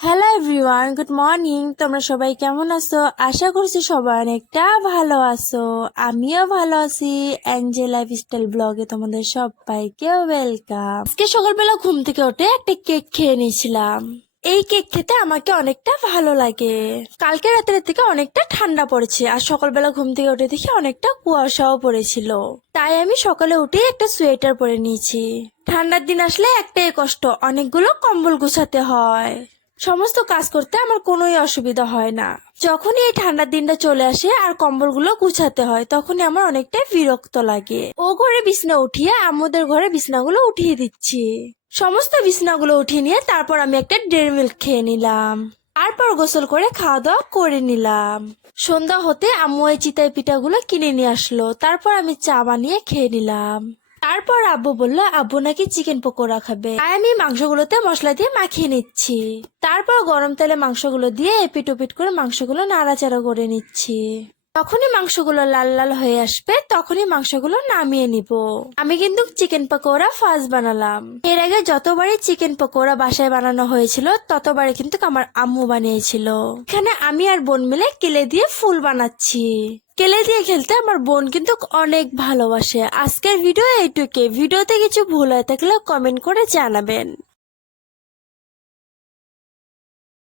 Hello everyone, good morning. তোমরা সবাই কেমন আছো? আশা করছি সবাই অনেকটা ভালো আছো। আমিও ভালো আছি। অ্যাঞ্জেল লাইফস্টাইল ব্লগে তোমাদের সবাইকে ওয়েলকাম। আজকে সকালবেলা ঘুম থেকে উঠে একটা কেক খেয়ে নিয়েছিলাম। এই কেক খেতে আমাকে অনেকটা ভালো লাগে। কালকে রাতের থেকে অনেকটা ঠান্ডা পড়েছে, আর সকালবেলা ঘুম থেকে উঠে দেখি অনেকটা কুয়াশাও পড়েছিল। তাই আমি সকালে উঠে একটা সোয়েটার পরে নিয়েছি। ঠান্ডার দিন আসলে একটাই কষ্ট, অনেকগুলো কম্বল গুছাতে হয়। সমস্ত কাজ করতে আমার কোনোই অসুবিধা হয় না। যখনই এই ঠান্ডার দিনটা চলে আসে আর কম্বলগুলো গুছাতে হয়, তখনই আমার অনেকটাই বিরক্ত লাগে। ও ঘরে বিছনা উঠিয়ে আম্মুদের ঘরে বিছনাগুলো উঠিয়ে দিচ্ছি। সমস্ত বিছনাগুলো উঠিয়ে নিয়ে তারপর আমি একটা ডেয়ারি মিল্ক খেয়ে নিলাম। তারপর গোসল করে খাওয়া দাওয়া করে নিলাম। সন্ধ্যা হতে আম্মু এই চিতাই পিঠাগুলো কিনে নিয়ে আসলো। তারপর আমি চা বানিয়ে খেয়ে নিলাম। তারপর আব্বু বললো আব্বু নাকি চিকেন পকোড়া খাবে, তাই আমি মাংসগুলোতে মশলা দিয়ে মাখিয়ে নিচ্ছি। তারপর গরম তেলে মাংসগুলো দিয়ে এপিট ওপিট করে মাংসগুলো নাড়াচাড়া করে নিচ্ছি। যখনই মাংসগুলো লাল লাল হয়ে আসবে তখনই মাংসগুলো নামিয়ে নিব। আমি কিন্তু চিকেন পকোড়া ফার্স্ট বানালাম। এর আগে যতবারই চিকেন পকোড়া বাসায় বানানো হয়েছিল ততবারই কিন্তু আমার আম্মু বানিয়েছিল। এখানে আমি আর বোন মিলে কেলে দিয়ে ফুল বানাচ্ছি। কেলে দিয়ে খেলতে আমার বোন কিন্তু অনেক ভালোবাসে। আজকের ভিডিও এইটুকুই। ভিডিওতে কিছু ভুল হয়ে থাকলে কমেন্ট করে জানাবেন।